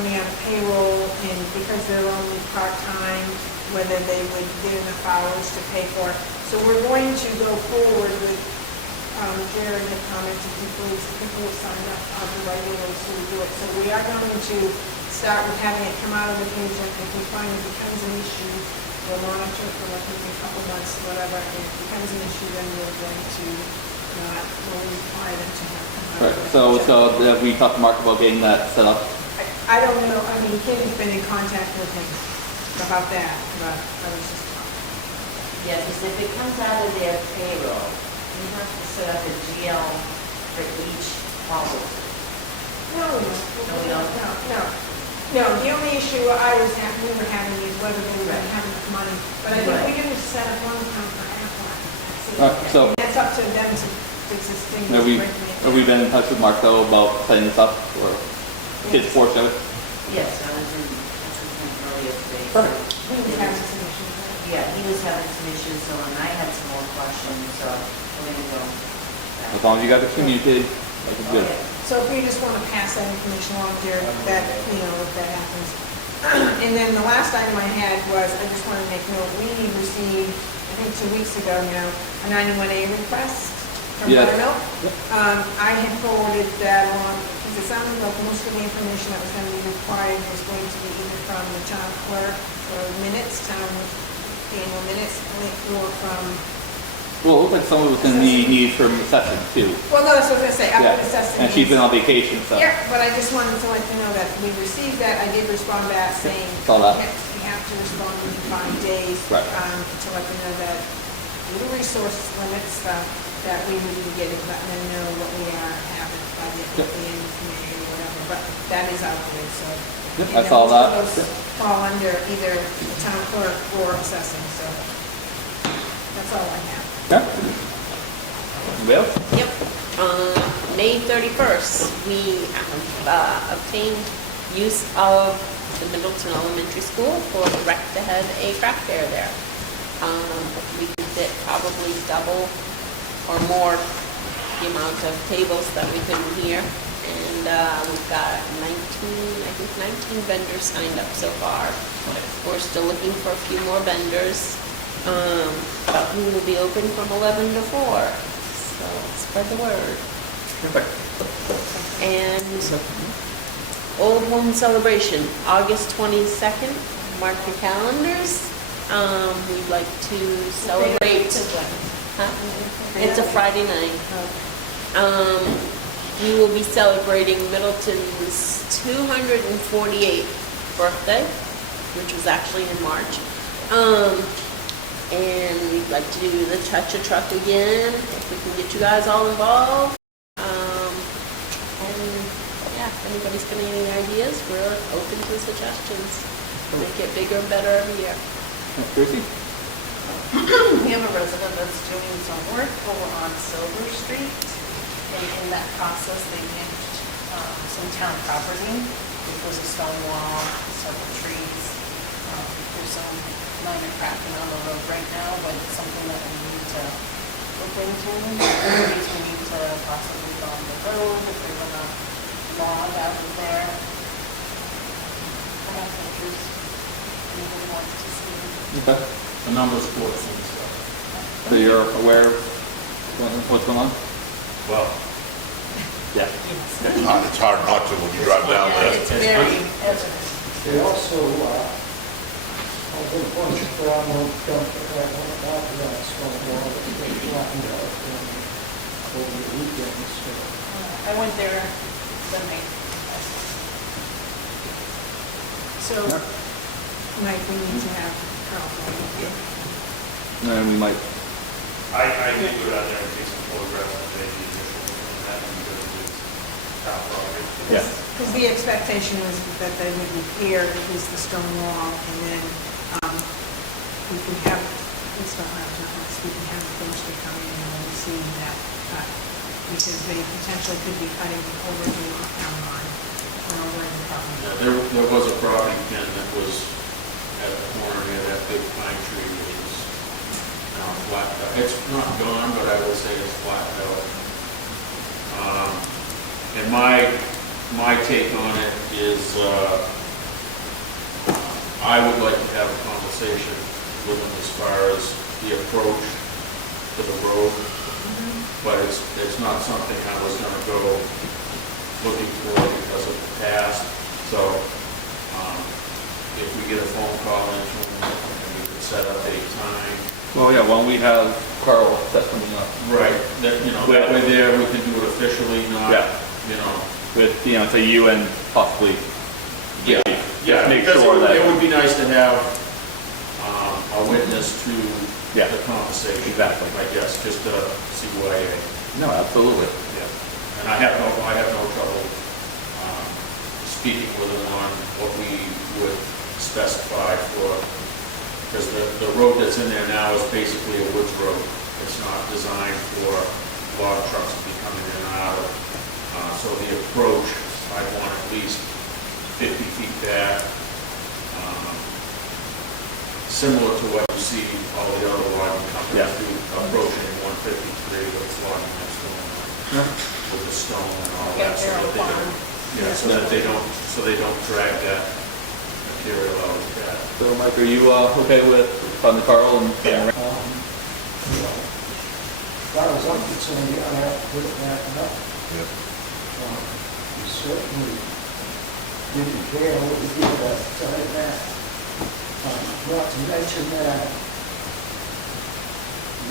coming out of payroll, and because they're only part-time, whether they would get enough hours to pay for it. So we're going to go forward with, Jerry had commented, people who signed up the right way, so we do it. So we are going to start with having it come out of the paycheck. If we find it becomes an issue, we'll monitor it for like maybe a couple months, whatever, and if it becomes an issue, then we're going to we'll require them to have come out Right. of the So paycheck. we talked to Mark about getting that set up. I don't know, I mean, Kitty's been in contact with him about that, but I was just talking. Yeah, because if it comes out of their payroll, you have to set up a GL for each policy. No, we don't. No, the only issue we were having is whether they were having enough money, but I think we can just set up one account for Aflac. So And that's up to them to distinguish. have we been in touch with Mark though about setting this up or his portion of it? Yes, I was in touch with him earlier today. Perfect. He was having some issues, right? Yeah, he was having some issues, so, and I had some more questions, so we're gonna go. As long as you guys are communicating, like it's good. Okay. So if we just want to pass that information along here, that, if that happens. And then the last item I had was, I just wanted to make note, we received, I think 2 weeks ago now, a 91A request from Yes. Buttermilk. Yep. I had forwarded that on, because it sounded like most of the information that was going to be required was going to be either from the town clerk or minutes, town annual minutes, or from. Well, it looks like some of it's going to need for assessing too. Well, no, that's what I was going to say, Yeah. after assessing. And she's been on vacation, so. Yeah, but I just wanted to let you know that we received that. I did respond back saying Saw that. we have to respond within 5 days. Right. To let them know that due to resource limits, that we would be getting, letting them know what we are having by the Yep. end of May or whatever, but that is out there, so. Yep, and I then saw most that. of those fall under either the town clerk or assessing, so that's all I have. Yeah. Well, Yep. May 31st, we obtained use of the Middleton Elementary School for the rec to have a craft fair there. We could fit probably double or more the amount of tables that we could in here. And we've got 19 vendors signed up so far. We're still looking for a few more vendors. But we will be open from 11 to 4. So spread the word. perfect. And Old Home Celebration, August 22nd. Mark your calendars. We'd like to celebrate. Huh? It's a Friday night. We will be celebrating Middleton's 248th birthday, which was actually in March. And we'd like to do the Cha-Cha-Truck again, if we can get you guys all involved. And yeah, if anybody's got any ideas, we're open to suggestions. Make it bigger and better every year. Tracy? We have a resident that's doing some work over on Silver Street, and in that process, they moved some town property. It was a stone wall, several trees. There's some minor cracking on the road right now, but it's something that we need to look into. Maybe we need to possibly go on the road if they're gonna log out of there. I have pictures. Anybody wants to see them? Okay. The numbers for things. So you're aware of what's going on? Well, Yeah. It's hard not to when you drive down there. It's very, They also, I've been pushing for our own dump that went back to that stone wall that they flattened out over the weekend, so. I went there the night. So, Mike, we need to have Carl. And we might. I did go down there and take some photographs of the initial and that because it's top property. Yeah. Because the expectation was that they would repair at least the stone wall, and then we can have, it's not hard to know, we can have the folks to come in and receive that cut, because they potentially could be cutting over the town line, or over in the property. Yeah, there was a property pin that was at the corner near that big pine tree that is now flattened out. It's not gone, but I will say it's flattened out. And my my take on it is, I would like to have a conversation with them as far as the approach to the road. But it's not something I was gonna go looking for because of the past. So, if we get a phone call into them, and we can set up a time. Well, yeah, why don't we have Carl set something up? Right. That, you know, that way there, we can do it officially, not, Yeah. you know. With, to you and possibly. Yeah, Just make because sure that. it would be nice to have a witness to Yeah. the conversation. Exactly. I guess, just to see why. No, absolutely. Yeah. And I have no trouble speaking with them on what we would specify for, because the road that's in there now is basically a woods road. It's not designed for log trucks to be coming in and out of. So the approach, I want at least 50 feet back, similar to what you see all the other logging companies Yeah. do, approaching 153 with logging that's going on, with the stone and all that. So that they don't, yeah, so they don't drag that material out of that. So, Mike, are you okay with talking to Carl and? Yeah. As far as I'm concerned, you gotta have to put it back up. Yeah. You certainly didn't care what you did that side back. Not to mention that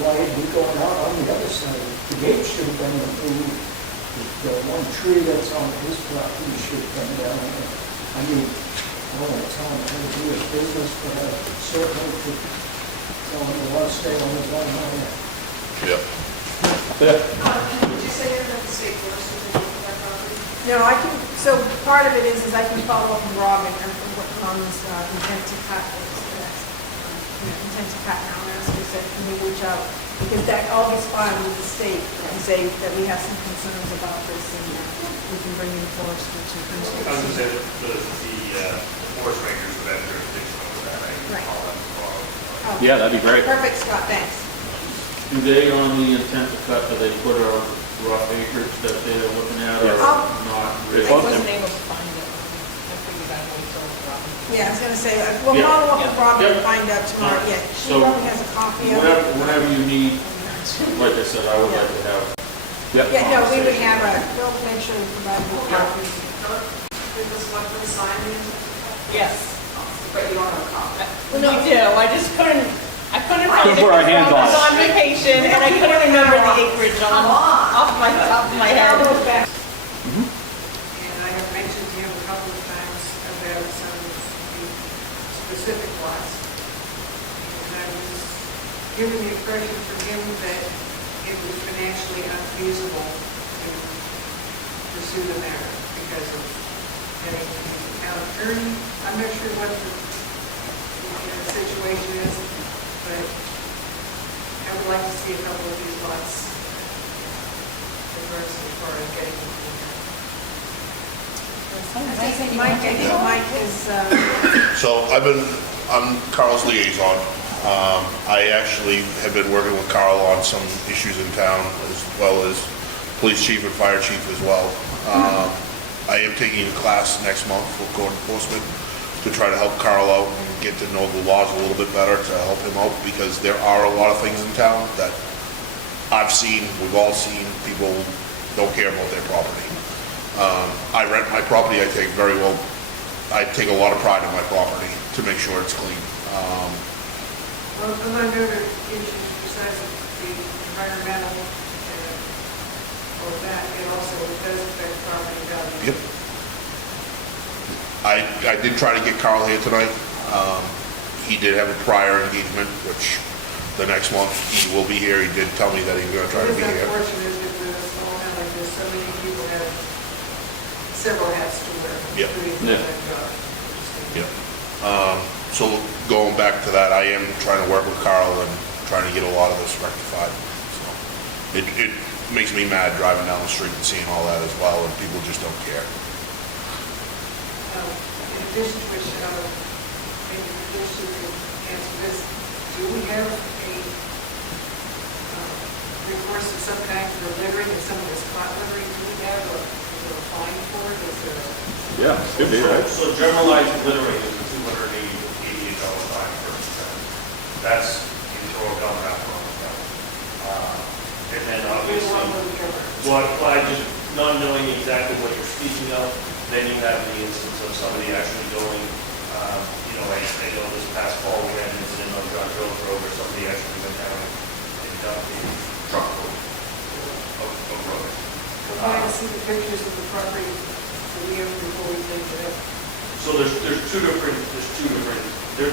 why are we going out on the other side? The gate should have been removed. The one tree that's on his property should come down. I mean, I don't want to tell him how to do his business, but I certainly could tell him to want to stay on his own land. Yep. Yeah. Did you say you're going to state forest for that property? No, I can, so part of it is I can follow up with Robin on this intent to cut, intent to cut now, and ask her, said, can you reach out? Because that all gets filed with the state and say that we have some concerns about this and we can bring in foresters to. I was going to say that the forest rangers would have jurisdiction over that, I can Right. call them tomorrow. Oh, Yeah, that'd be great. Perfect, Scott, thanks. Do they, on the intent to cut, do they put a rough acreage that they're looking at, or Yes. not I really? wasn't able to find it. I figured I'd wait till Robin. Yeah, I was gonna say, we'll Yeah. follow up with Robin and Yeah. find out tomorrow, yeah. She So, probably has a copy of it. Whenever you need, like I said, I would like to have. Yep. Yeah, no, we would have we'll make sure we provide more copies. Did this one from sign in? Yes. But you don't have a copy. We do, I just couldn't Couldn't find it put our because hands I on was it. on vacation and I couldn't remember the acreage off my top of my head. And I have mentioned to him a couple of times about some of the specific lots. And I was given the impression from him that it was financially unfeasible to pursue the matter because of getting the town attorney. I'm not sure what the situation is, but I would like to see a couple of these lots addressed as far as getting them. I think Mike is, So I'm Carl's liaison. I actually have been working with Carl on some issues in town as well as police chief and fire chief as well. I am taking a class next month for code enforcement to try to help Carl out and get to know the laws a little bit better to help him out because there are a lot of things in town that I've seen, we've all seen, people don't care about their property. I rent my property, I take a lot of pride in my property to make sure it's clean. Well, among other issues besides the environmental, or that, it also does affect property value. Yep. I did try to get Carl here tonight. He did have a prior engagement, which the next month he will be here. He did tell me that he was gonna try to be It is here. unfortunate that with a small town like this, so many people have several hats to wear. Yep. including Yeah. that job. Yep. So going back to that, I am trying to work with Carl and trying to get a lot of this rectified. So it makes me mad driving down the street and seeing all that as well, and people just don't care. In addition to which, maybe this you could answer this, do we have a recourse of some kind for littering and some of this spot littering, do we have a fine for it? Is there a? Yeah, should be, right? So generalized littering is a $288 fine per offense. That's, you throw a gun back on the gun. And then obviously, well, I just, not knowing exactly what you're speaking of, then you have the instance of somebody actually going, you know, I know this past fall, we had an incident on John Jones Road where somebody actually went down and dumped a truck load of rubbish. We'd like to see the pictures of the property for the year before we take it up. So there's two different,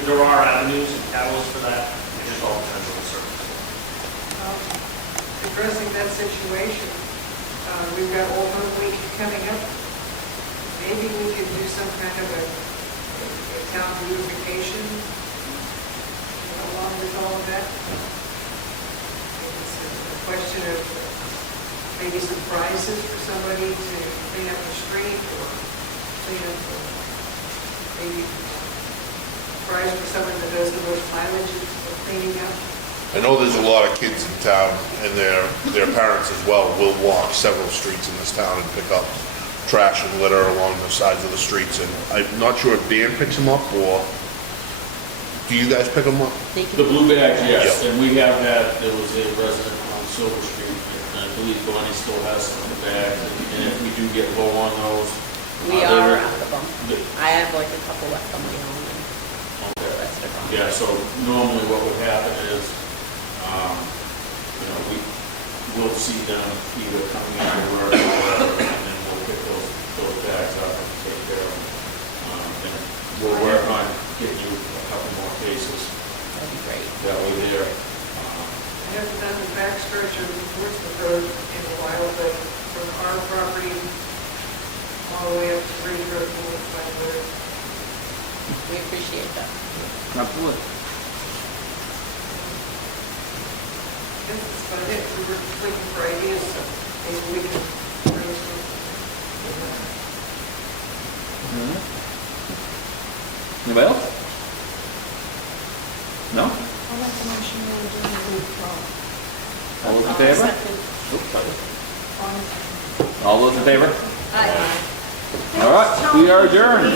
there are avenues and catalysts for that, it just all depends on the circumstance. Addressing that situation, we've got Open Week coming up. Maybe we could do some kind of a town beautification along with all of that. It's a question of maybe some prizes for somebody to clean up the street or clean up, maybe prize for someone that does the most mileage of cleaning up. I know there's a lot of kids in town, and their parents as well will walk several streets in this town and pick up trash and litter along the sides of the streets, and I'm not sure if Dan picks them up, or do you guys pick them up? The blue bags, yes, Yeah. and we have had, there was a resident on Silver Street, and I believe Bonnie still has some of the bags, and if we do get low on those. We they are were- out of them. the- I have like a couple left on my own and the rest are gone. Yeah, so normally what would happen is, you know, we'll see them either coming into work or whatever, and then we'll pick those bags up and take care of them. And we'll work on getting you a couple more cases That'd be great. that way there. I haven't done the backstretch of Portsmouth Road in a while, but from our property all the way up to Ridge Road, We appreciate that. Absolutely. that's about it. We were looking for ideas, so maybe we can brainstorm. Anybody else? No? I'll make a motion to adjourn the group call. All those in favor? Second. Oops, sorry. All those in favor? Aye. All right, we are adjourned.